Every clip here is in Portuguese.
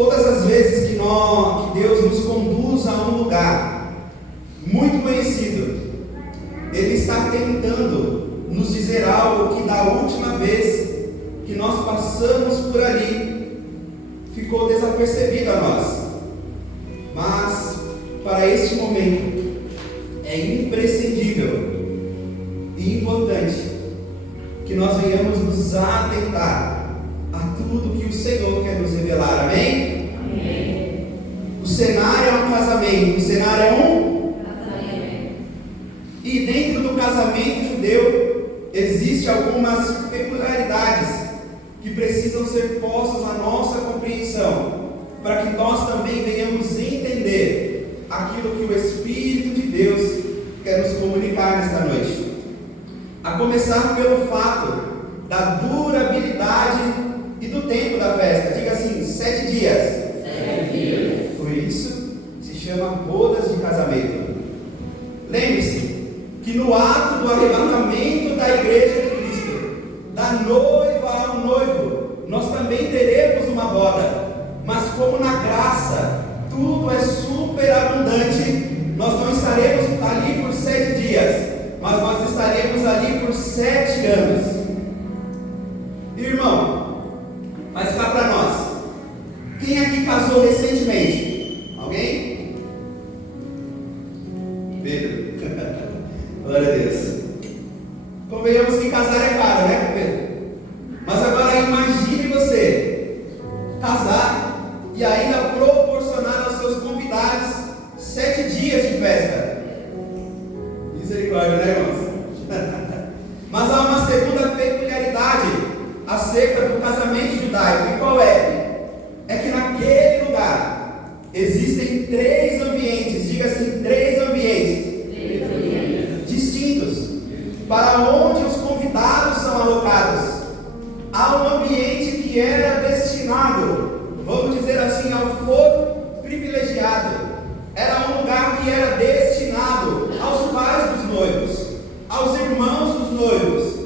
Todas as vezes que Deus nos conduz a um lugar muito conhecido, Ele está tentando nos dizer algo que da última vez que nós passamos por ali, ficou desapercebido a nós. Mas, para este momento, é imprescindível e importante que nós venhamos nos atentar a tudo que o Senhor quer nos revelar, amém? Amém. O cenário é um casamento, o cenário é um Casamento. E dentro do casamento judeu, existem algumas peculiaridades que precisam ser postas à nossa compreensão, para que nós também venhamos entender aquilo que o Espírito de Deus quer nos comunicar nesta noite. A começar pelo fato da durabilidade e do tempo da festa. Diga assim, 7 dias. 7 dias. Por isso se chama bodas de casamento. Lembre-se que no ato do arrebatamento da igreja de Cristo, da noiva ao noivo, nós também teremos uma boda. Mas como na graça tudo é superabundante, nós não estaremos ali por 7 dias, mas nós estaremos ali por 7 anos. Irmão, mas cá para nós, quem aqui casou recentemente? Alguém? Pedro. Glória a Deus. Convenhamos que casar é caro, né, Pedro? Mas agora imagine você casar e ainda proporcionar aos seus convidados 7 dias de festa. Misericórdia, né, irmãos? Mas há uma segunda peculiaridade acerca do casamento judaico. E qual é? É que naquele lugar existem 3 ambientes, diga assim, 3 ambientes distintos, para onde os convidados são alocados. Há um ambiente que era destinado, vamos dizer assim, ao foro privilegiado. Era um lugar que era destinado aos pais dos noivos, aos irmãos dos noivos,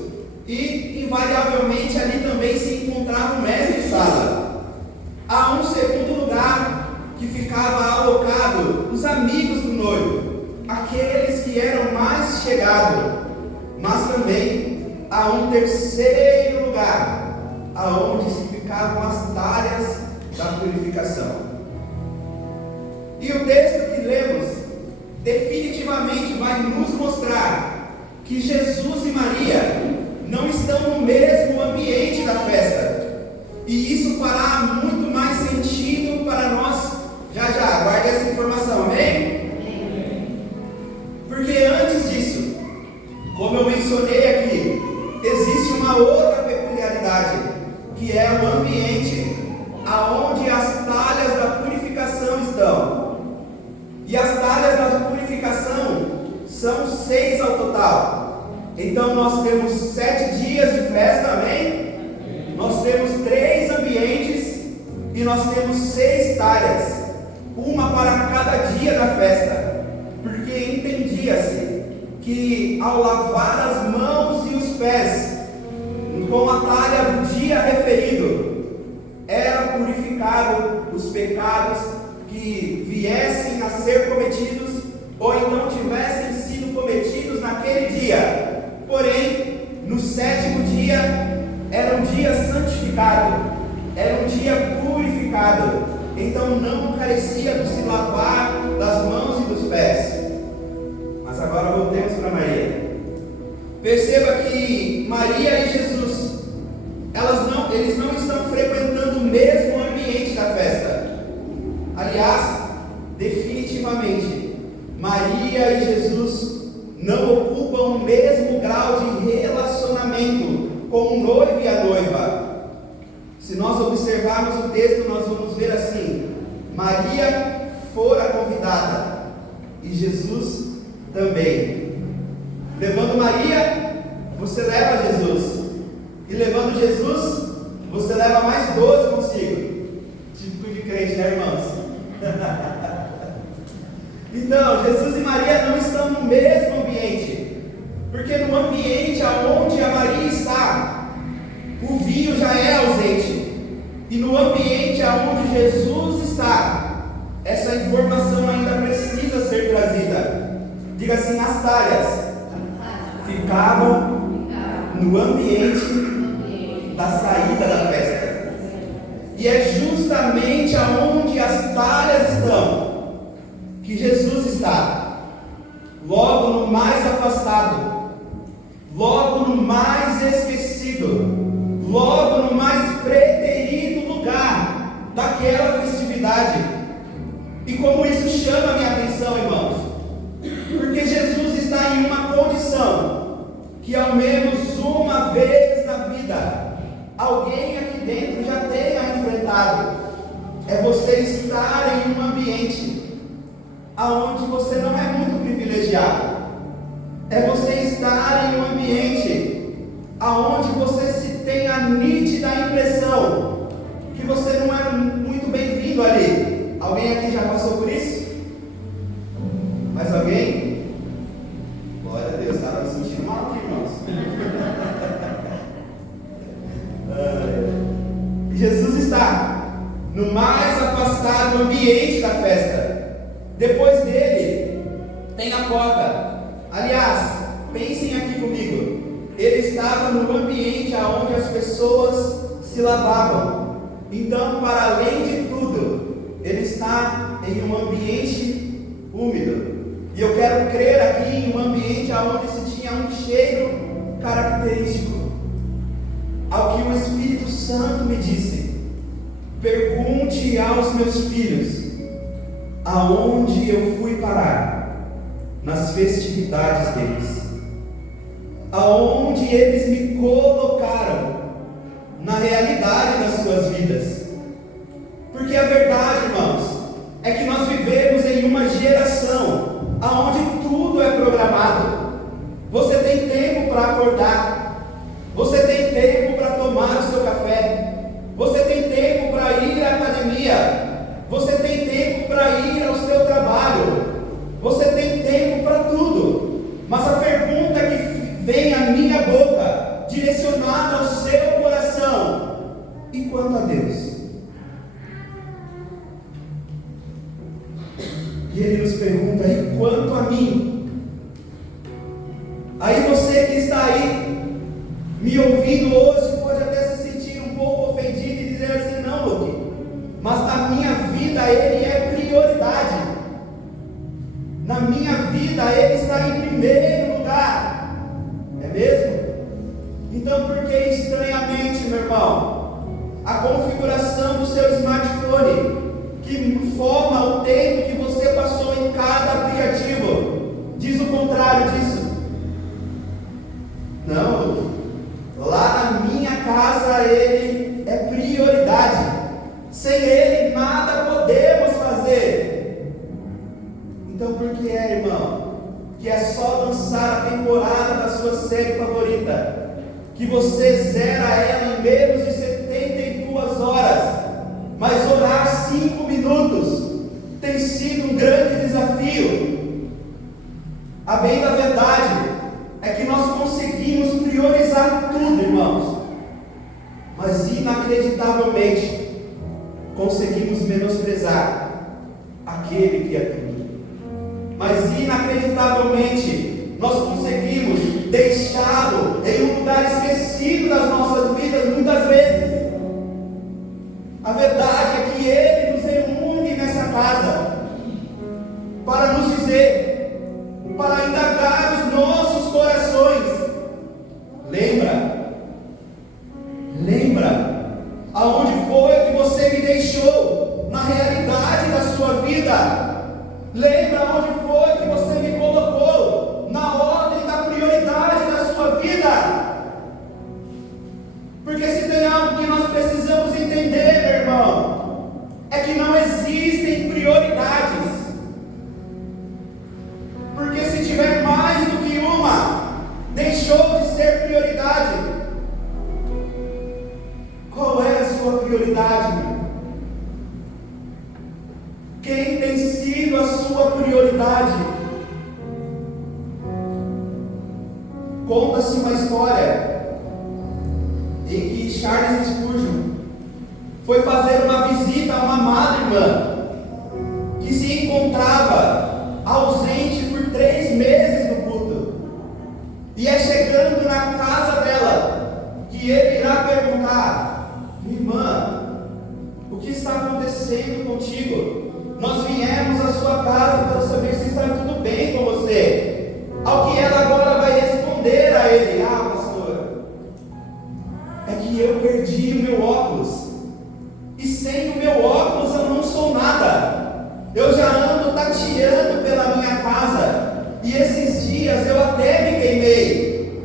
e invariavelmente ali também se encontrava o mestre de sala. Há um segundo lugar que ficava alocado os amigos do noivo, aqueles que eram mais chegados. Mas também há um terceiro lugar, aonde se ficavam as talhas da purificação. E o texto que lemos definitivamente vai nos mostrar que Jesus e Maria não estão no mesmo ambiente da festa. E isso fará muito mais sentido para nós já. Guarde essa informação, amém? Porque antes disso, como eu mencionei aqui, existe uma outra peculiaridade, que é o ambiente aonde as talhas da purificação estão. E as talhas da purificação são 6 ao total. Então nós temos 7 dias de festa, amém? Nós temos 3 ambientes e nós temos 6 talhas, uma para cada dia da festa, porque entendia-se que ao lavar as mãos e os pés com a talha do dia referido, era purificado os pecados que viessem a ser cometidos ou então tivessem sido cometidos naquele dia. Porém, no 7º dia era um dia santificado, era um dia purificado, então não carecia de se lavar das mãos e dos pés. Mas agora voltemos para Maria. Perceba que Maria e Jesus, eles não estão frequentando o mesmo ambiente da festa. Aliás, definitivamente, Maria e Jesus não ocupam o mesmo grau de relacionamento com o noivo e a noiva. Se nós observarmos o texto, nós vamos ver assim: Maria fora convidada e Jesus também. Levando Maria, você leva Jesus, e levando Jesus, você leva mais 12 consigo. Típico de crente, né, irmãos? Então, Jesus e Maria não estão no mesmo ambiente, porque no ambiente aonde a Maria está, o vinho já é ausente, e no ambiente ambiente aonde Jesus está, essa informação ainda precisa ser trazida. Diga assim: as talhas ficavam no ambiente da saída da festa. E é justamente aonde as talhas estão que Jesus está, logo no mais afastado, logo no mais esquecido, logo no mais preterido lugar daquela festividade. E como isso chama a minha atenção, irmãos? Porque Jesus está em uma condição que ao menos uma vez na vida alguém aqui dentro já tenha enfrentado. É você estar em um ambiente aonde você não é muito privilegiado. É você estar em um ambiente aonde você se tem a nítida impressão que você não é muito bem-vindo ali. Alguém aqui já passou por isso? Mais alguém? Glória a Deus, estava me sentindo mal aqui, irmãos. Jesus está no mais afastado ambiente da festa. Depois dele tem a porta. Aliás, pensem aqui comigo. Ele estava no ambiente onde as pessoas se lavavam. Então, para além de tudo, ele está em um ambiente úmido. E eu quero crer aqui em um ambiente onde se tinha um cheiro característico. Ao que o Espírito Santo me disse: pergunte aos meus filhos aonde eu fui parar nas festividades deles, aonde eles me colocaram na realidade das suas vidas. Porque a verdade, irmãos, é que nós vivemos em uma geração aonde tudo é programado. Você tem tempo para acordar, você tem tempo para tomar o seu café, você tem tempo para ir à academia, você tem tempo para ir ao seu trabalho, você tem tempo para tudo. Mas a pergunta que vem à minha boca, direcionada ao seu coração: e quanto a Deus? E Ele nos pergunta: e quanto a mim? Aí você que está aí me ouvindo hoje pode até se sentir um pouco ofendido e dizer assim: não, Luque, mas na minha vida Ele é prioridade. Na minha vida Ele está em primeiro lugar. É mesmo? Então por que estranhamente, meu irmão, a configuração do seu smartphone, que forma o tempo que você passou em cada aplicativo, diz o contrário disso? Não, Luke. Lá na minha casa Ele é prioridade. Sem Ele nada podemos fazer. Então por que é, irmão, que é só lançar a temporada da sua série favorita, que você zera ela em menos de 72 horas, mas orar 5 minutos tem sido um grande desafio? A bem da verdade é que nós conseguimos priorizar tudo, irmãos, mas inacreditavelmente conseguimos menosprezar aquele que é tudo. Mas inacreditavelmente nós conseguimos deixá-lo em um lugar esquecido das nossas vidas muitas vezes. A verdade é que Ele nos reúne nessa casa para nos dizer, para indagar os nossos corações: lembra aonde foi que você me deixou na realidade da sua vida? Lembra onde foi que você me colocou na ordem da prioridade da sua vida? Porque se tem algo que nós precisamos entender, meu irmão, é que não existem prioridades. Porque se tiver mais do que uma, deixou de ser prioridade. Qual é a sua prioridade, meu? Quem tem sido a sua prioridade? Conta-se uma história em que Charles Spurgeon foi fazer uma visita a uma amada irmã que se encontrava ausente por 3 meses do culto. E é chegando na casa dela que ele irá perguntar: irmã, o que está acontecendo contigo? Nós viemos à sua casa para saber se está tudo bem com você. Ao que ela agora vai responder a ele: ah, pastor, é que eu perdi o meu óculos. E sem o meu óculos eu não sou nada. Eu já ando tateando pela minha casa. E esses dias eu até me queimei.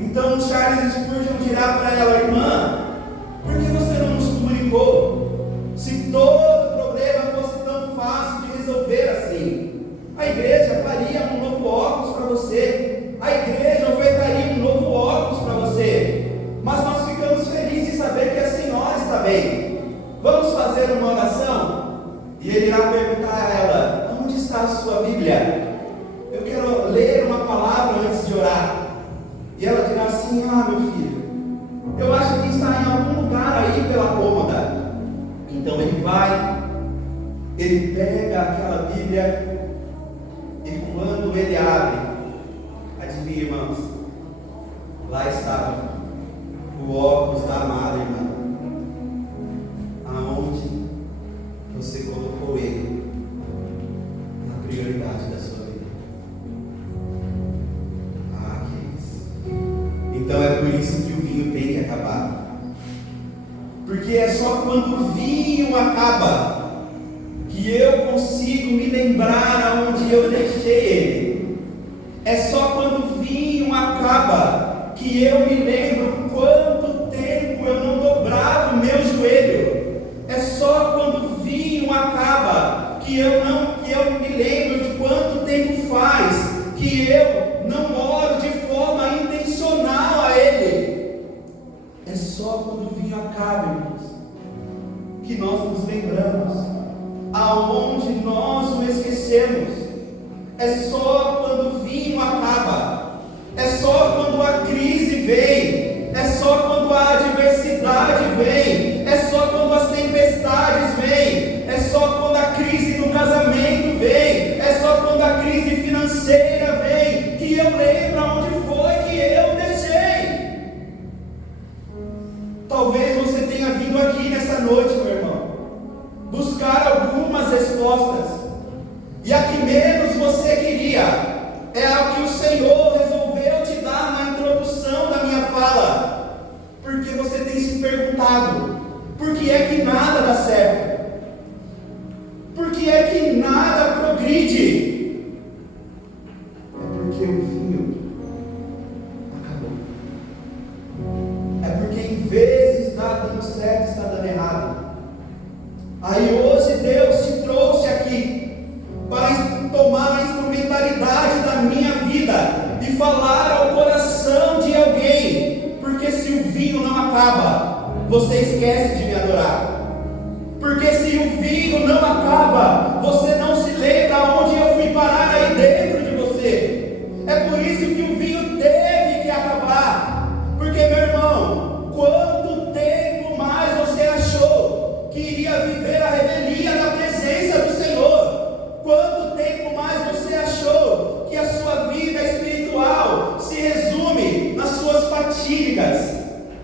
Então Charles Spurgeon dirá para ela: irmã, por que você não nos comunicou? Se todo problema fosse tão fácil de resolver assim, a igreja faria um novo óculos para você. A igreja ofertaria um novo óculos para você. Mas nós ficamos felizes em saber que a senhora está bem. Vamos fazer uma oração? E ele irá perguntar a ela: onde está a sua Bíblia? Eu quero ler uma palavra antes de orar. E ela dirá assim: ah, meu filho, eu acho que está em algum lugar aí pela cômoda. Então ele vai, ele pega aquela Bíblia, e quando ele abre, adivinha, irmãos, lá estava o óculos da amada irmã. Aonde você colocou ele na prioridade da sua vida? Ah, que isso. Então é por isso que o vinho tem que acabar. Porque é só quando o vinho acaba que eu consigo me lembrar aonde eu deixei ele. É só quando o vinho acaba que eu me lembro quanto tempo eu não dobrava o meu joelho. É só quando o vinho acaba que eu me lembro de quanto tempo faz que eu não oro de forma intencional a ele. É só quando o vinho acaba, irmãos, que nós nos lembramos aonde nós o esquecemos. É só quando o vinho acaba. É só quando a crise vem. É só quando a adversidade vem. É só quando as tempestades vêm. É só quando a crise no casamento vem. É só quando a crise financeira vem que eu lembro aonde foi que eu deixei. Talvez você tenha vindo aqui nessa noite, meu irmão, buscar algumas respostas, e a que menos você queria é a que o Senhor resolveu te dar na introdução da minha fala, porque você tem se perguntado: por que é que nada dá certo? Por que é que nada progride? É porque o vinho acabou. É porque em vez de estar dando certo, está dando errado. Aí hoje Deus te trouxe aqui para tomar a instrumentalidade da minha vida e falar ao coração de alguém. Porque se o vinho não acaba, você esquece de me adorar. Porque se o vinho não acaba, você não se lembra aonde eu fui parar aí dentro de você. É por isso que o vinho teve que acabar. Porque, meu irmão, quanto tempo mais você achou que iria viver a revelia na presença do Senhor? Quanto tempo mais você achou que a sua vida espiritual se resume nas suas fatídicas,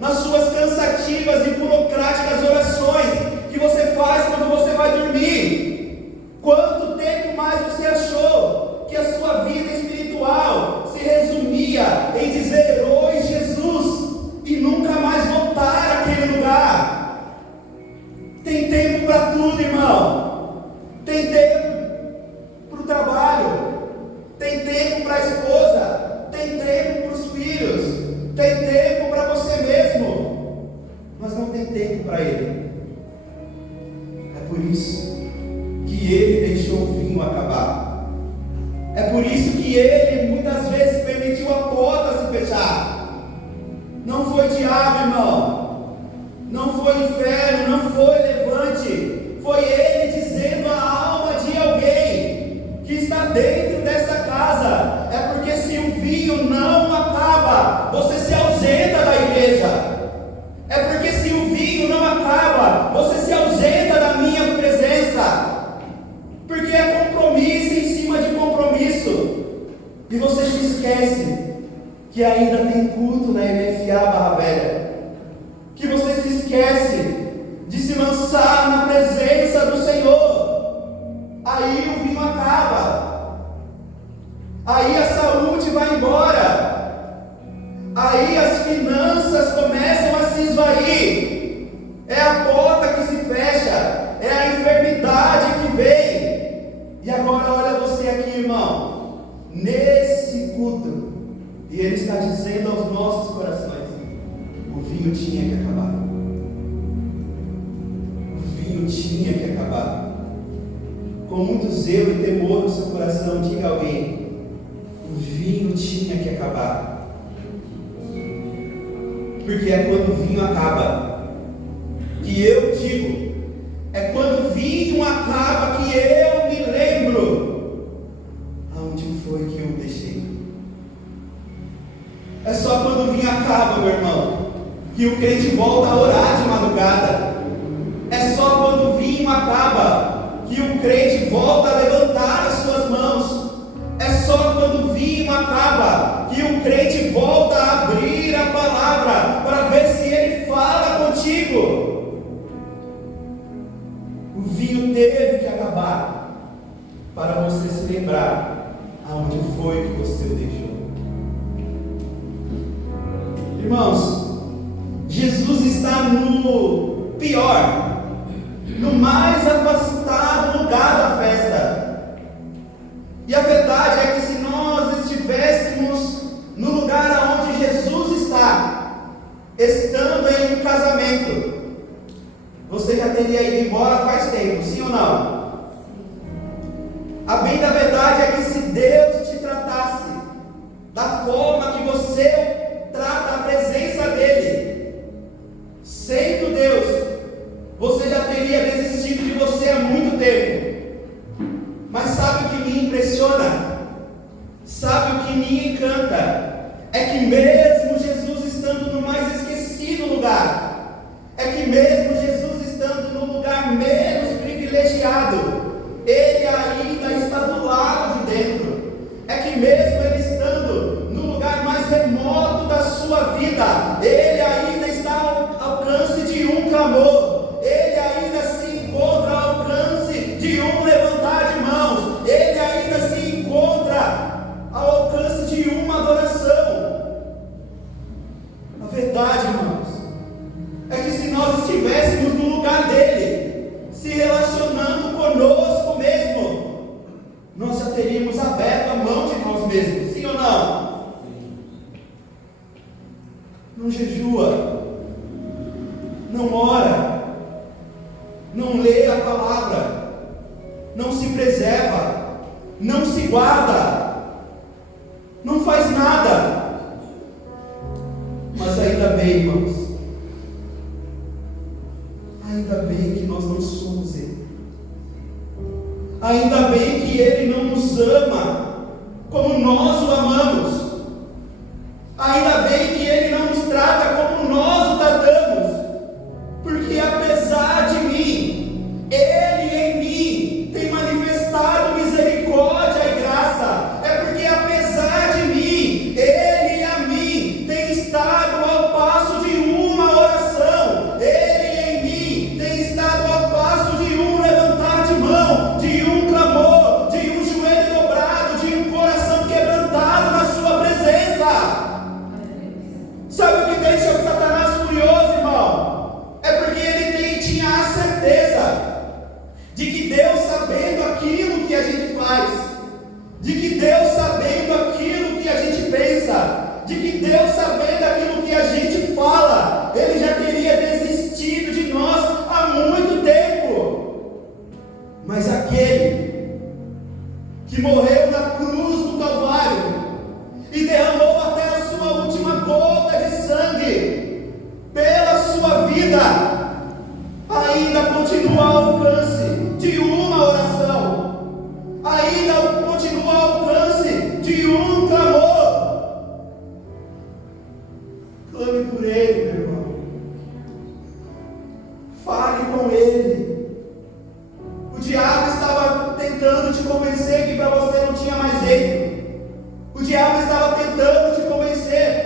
nas suas cansativas e burocráticas orações que você faz quando você vai dormir? Quanto tempo mais você achou que a sua vida espiritual se resumia em dizer oi Jesus e nunca mais voltar àquele lugar? Tem tempo para tudo, irmão. Tem tempo para o trabalho, tem tempo para a esposa, tem tempo para os filhos, tem tempo para você mesmo, mas não tem tempo para Ele. É por isso que Ele deixou o vinho acabar. É por isso que Ele muitas vezes permitiu a porta se fechar. Não foi diabo, irmão, não foi inferno, não foi levante, foi Ele dizendo à alma de alguém que está dentro dessa casa: é porque se o vinho não acaba, você se ausenta da igreja. É porque se o vinho não acaba, você que ainda tem culto na MFA Barra Velha, que você se esquece de se lançar na presença do Senhor, aí o vinho acaba, aí a saúde vai embora, aí as finanças começam a se esvair, é a porta que se fecha, é a enfermidade que vem. E agora olha você aqui, irmão, nesse culto, e Ele está dizendo aos nossos corações: o vinho tinha que acabar. O vinho tinha que acabar. Com muito zelo e temor no seu coração, diga a alguém: o vinho tinha que acabar. Porque é quando o vinho acaba que eu digo, é quando o vinho acaba que eu me lembro aonde foi que eu deixei. É só quando o vinho acaba, meu irmão, que o crente volta a orar de madrugada. É só quando o vinho acaba que o crente volta a levantar as suas mãos. É só quando o vinho acaba que o crente volta a abrir a palavra para ver se ele fala contigo. O vinho teve que acabar para você se lembrar aonde foi que você o deixou. Irmãos, Jesus está no pior, no mais afastado lugar da festa. E a verdade é que se nós estivéssemos no lugar onde Jesus está, estando em um casamento, você já teria ido embora faz tempo, sim ou não? A bem da verdade é que se Deus te tratasse da forma que você trata a presença dele, sendo Deus, você já teria desistido de você há muito tempo. Mas sabe o que me impressiona? Sabe o que me encanta? É que mesmo Jesus estando no mais esquecido lugar, é que mesmo Jesus estando no lugar menos privilegiado, ele ainda está do lado de dentro. É que mesmo ele estando no lugar mais remoto da sua vida, ele ainda está ao alcance de um clamor, ele ainda se encontra ao alcance de um levantar de mãos, ele ainda se encontra ao alcance de uma adoração. A verdade, irmãos, é que se nós estivéssemos no lugar dele, se relacionando conosco mesmo, nós já teríamos aberto a mão de nós mesmos, sim ou não? Não jejua, não ora, não lê a palavra, não se preserva, não se guarda, não faz nada. Mas ainda bem, irmãos, ainda bem que nós não somos Ele. Ainda bem que Ele não nos ama como nós o amamos. Ainda bem que Ele não nos trata como nós o tratamos. Porque apesar de mim, Ele em mim tem manifestado misericórdia e graça. É porque apesar de mim, Ele a mim tem estado ao passo de uma oração. Ele em mim tem estado ao passo de um levantar de mão, de um clamor, de um joelho dobrado, de um coração quebrantado na sua presença. Sabe o que deixa o Satanás furioso, irmão? É porque ele tinha a certeza de que Deus, sabendo aquilo que a gente faz, de que Deus, sabendo aquilo que a gente pensa, de que Deus, sabendo aquilo que a gente fala, Ele já teria desistido de nós há muito tempo. Mas aquele que morreu na cruz do Calvário e derramou até a sua última gota de sangue pela sua vida, ainda continua ao alcance de uma oração, ainda continua ao alcance de um clamor. Clame por Ele, meu irmão, fale com Ele. O diabo estava tentando te convencer que para você não tinha mais jeito. O diabo estava tentando te convencer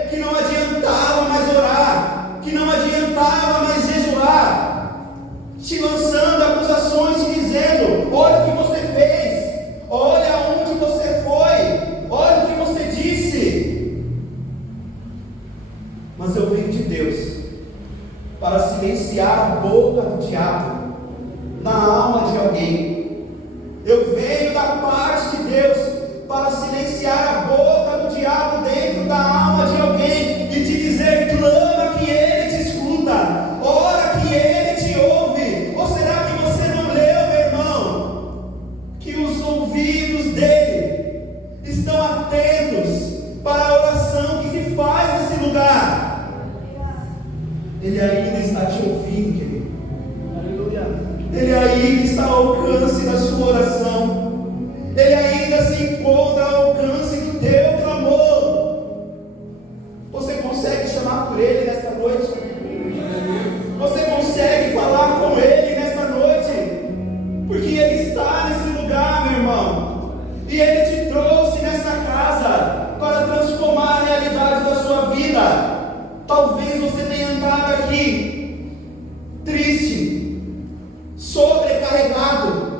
alguém. Eu venho da parte de Deus para silenciar a boca do diabo dentro da alma de alguém e te dizer: clama que ele te escuta, ora que ele te ouve. Ou será que você não leu, meu irmão, que os ouvidos dele estão atentos para a oração que se faz nesse lugar? Ele ainda está te ouvindo, querido. Ele ainda está ao alcance da sua oração. Ele ainda se encontra ao alcance do teu clamor. Você consegue chamar por ele nesta noite? Você consegue falar com ele nesta noite? Porque ele está nesse lugar, meu irmão. E ele te trouxe nesta casa para transformar a realidade da sua vida. Talvez você tenha entrado aqui triste, sobrecarregado.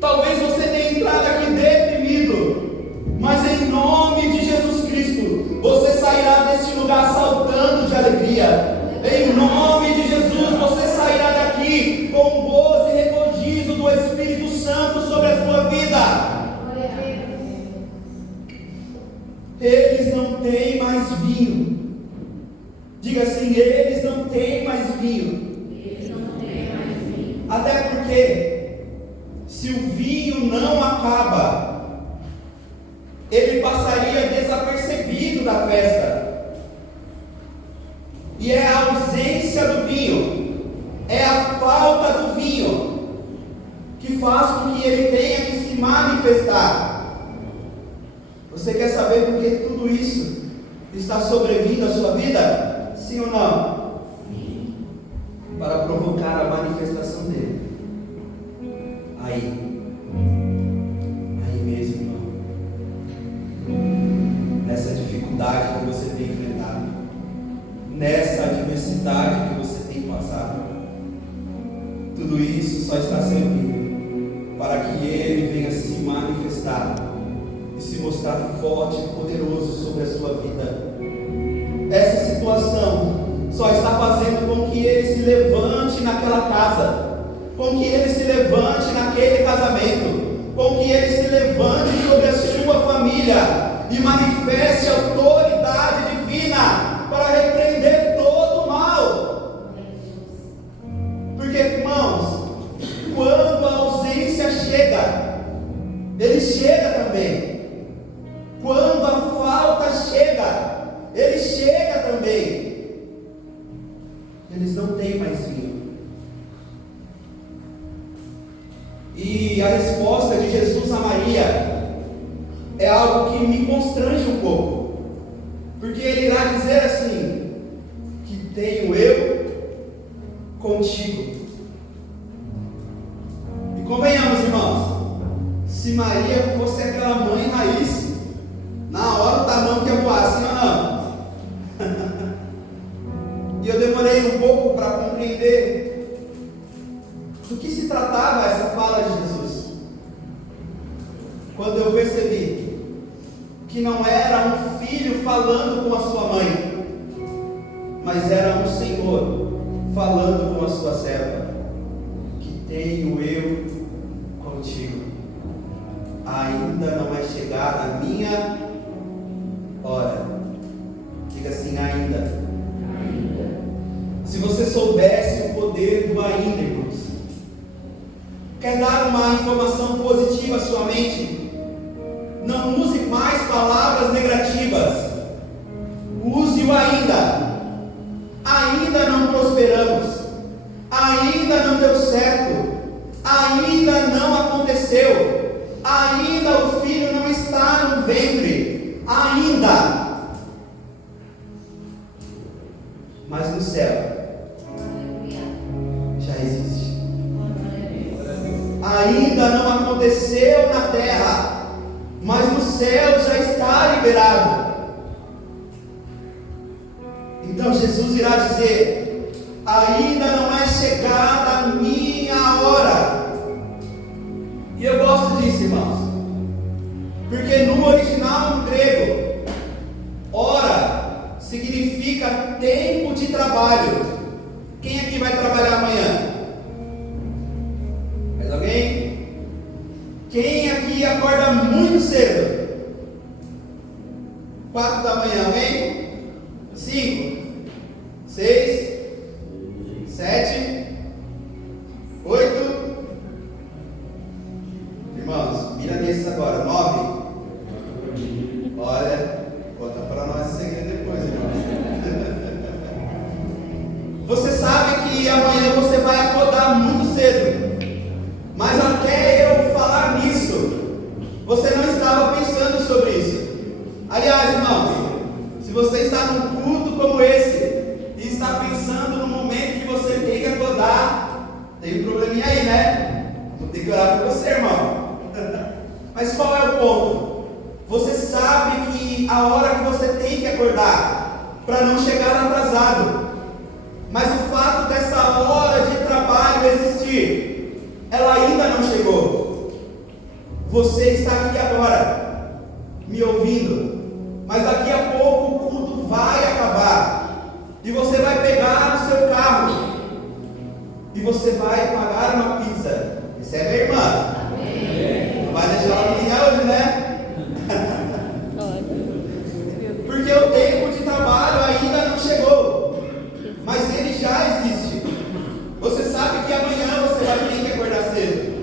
Talvez você tenha entrado aqui deprimido, mas em nome de Jesus Cristo, você sairá deste lugar saltando de alegria. Em nome de Jesus, você sairá daqui com gozo e regozijo do Espírito Santo sobre a sua vida. Eles não têm mais vinho. Diga assim: eles não têm mais vinho. Eles não têm mais vinho. Até porque, se o vinho não acaba, ele passaria desapercebido da festa. E é a ausência do vinho, é a falta do vinho, que faz com que ele tenha que se manifestar. Você quer saber por que tudo isso está sobrevindo à sua vida? Sim ou não? Sim. Para provocar a manifestação dele. Aí mesmo, irmão, nessa dificuldade que você tem enfrentado, nessa adversidade que você tem passado, tudo isso só está servindo para que ele venha se manifestar e se mostrar forte e poderoso sobre a sua vida. Essa situação só está fazendo com que ele se levante naquela casa, com que ele se levante naquele casamento, com que ele se levante sobre a sua família e manifeste a autoridade divina para repreender todo o mal. Porque, irmãos, quando a ausência chega, ele chega também. Quando a falta chega, ele chega também. Eles não têm mais vinho. E a resposta de Jesus a Maria é algo que me constrange um pouco, porque ele irá dizer assim: que tenho eu contigo. E convenhamos, irmãos, se Maria fosse aquela mãe raiz, na hora o tamanho que ia voar, assim ou não? E eu demorei um pouco para compreender do que se tratava essa fala de Jesus. Quando eu percebi que não era um filho falando com a sua mãe, mas era um Senhor falando com a sua serva: que tenho eu contigo. Ainda não é chegada a minha hora. Diga assim: ainda. Se você soubesse o poder do ainda, irmãos. Quer dar uma informação positiva à sua mente? Não use mais palavras negativas. Use o ainda. Ainda não prosperamos. Ainda não deu certo. Ainda não aconteceu. Ainda o filho não está no ventre. Ainda. Mas no céu já existe. Ainda não aconteceu na terra, mas no céu já está liberado. Então Jesus irá dizer: ainda não é chegada a minha hora. E eu gosto disso, irmãos, porque no original, no grego, hora significa tempo de trabalho. Quem aqui vai trabalhar amanhã? Mais alguém? Quem aqui acorda muito cedo? 4 da manhã, amém? 5, 6, 7, 8. Irmãos, mira nesses agora. 9. Olha, conta para nós esse segredo depois, irmãos. Você sabe que amanhã você vai acordar muito cedo, mas até eu falar nisso, você não estava pensando sobre isso. Aliás, irmãos, se você está num culto como esse e está pensando no momento que você tem que acordar, tem um probleminha aí, né? Vou ter que orar por você, irmão. Mas qual é o ponto? Você sabe que a hora que você tem que acordar para não chegar atrasado. Mas o fato dessa hora de trabalho existir, ela ainda não chegou. Você está aqui agora, me ouvindo, mas daqui a pouco o culto vai acabar, e você vai pegar o seu carro, e você vai pagar uma pizza. Isso é minha irmã. Não vai deixar ela cozinhar hoje, né? Porque o tempo de trabalho ainda não chegou, mas ele já existe. Você sabe que amanhã você vai ter que acordar cedo.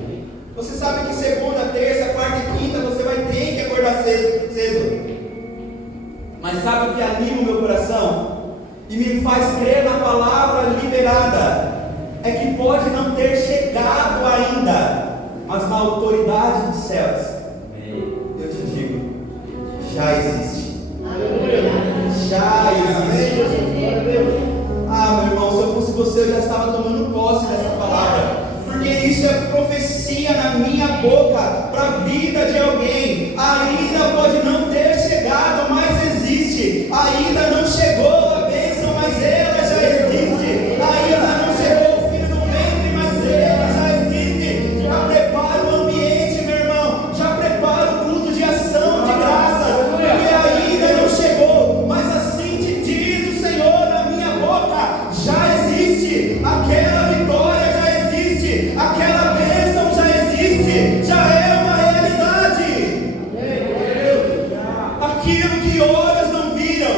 Você sabe que segunda, terça, quarta e quinta você vai ter que acordar cedo. Mas sabe o que anima o meu coração e me faz crer na palavra liberada? É que pode não ter chegado ainda, mas na autoridade dos céus, eu te digo, já existe. Já existe. Ah, meu irmão, se eu fosse você, eu já estava tomando posse dessa palavra, porque isso é profecia na minha boca para a vida de alguém. Ainda pode não ter chegado, mas existe. Ainda não chegou a bênção, mas ela já existe. Ainda não chegou o filho no ventre, mas ela já existe. Já prepara o ambiente, meu irmão. Já prepara o culto de ação de graças, porque ainda não chegou, mas assim te diz o Senhor na minha boca: já existe. Aquela vitória já existe. Aquela bênção já existe. Já é uma realidade. Aquilo que olhos não viram,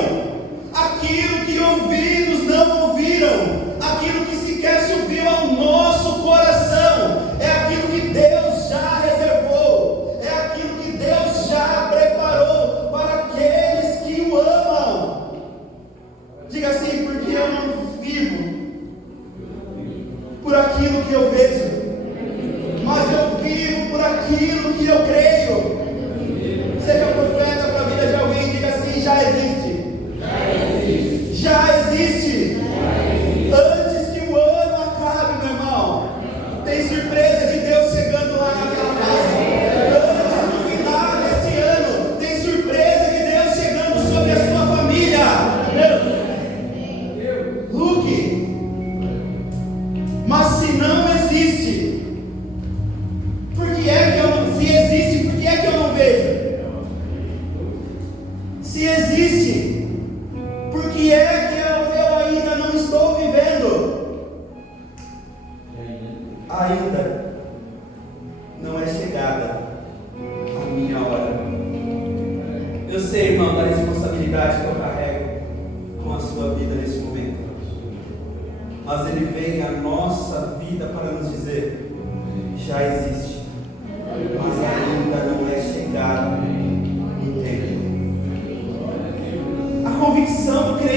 aquilo que ouvidos não ouviram, aquilo que sequer subiu ao nosso coração, é aquilo que Deus já reservou, é aquilo que Deus já preparou para aqueles que o amam. Diga assim: porque eu não vivo por aquilo que eu vejo, mas eu vivo por aquilo que eu creio. Seja profeta para a vida de alguém, diga assim: já existe. Já existe. Antes que o ano acabe, meu irmão, tem surpresa de Deus chegando lá naquela casa. Antes do final deste ano, tem surpresa de Deus chegando sobre a sua família. Luke, mas se não existe, por que é que eu não, se existe, por que é que eu não vejo? Se existe, por que é que eu ainda não estou vivendo? Ainda não é chegada a minha hora. Eu sei, irmão, da responsabilidade que eu carrego com a sua vida nesse momento, mas ele vem à nossa vida para nos dizer: já existe, mas ainda não é chegado o tempo. A convicção do crente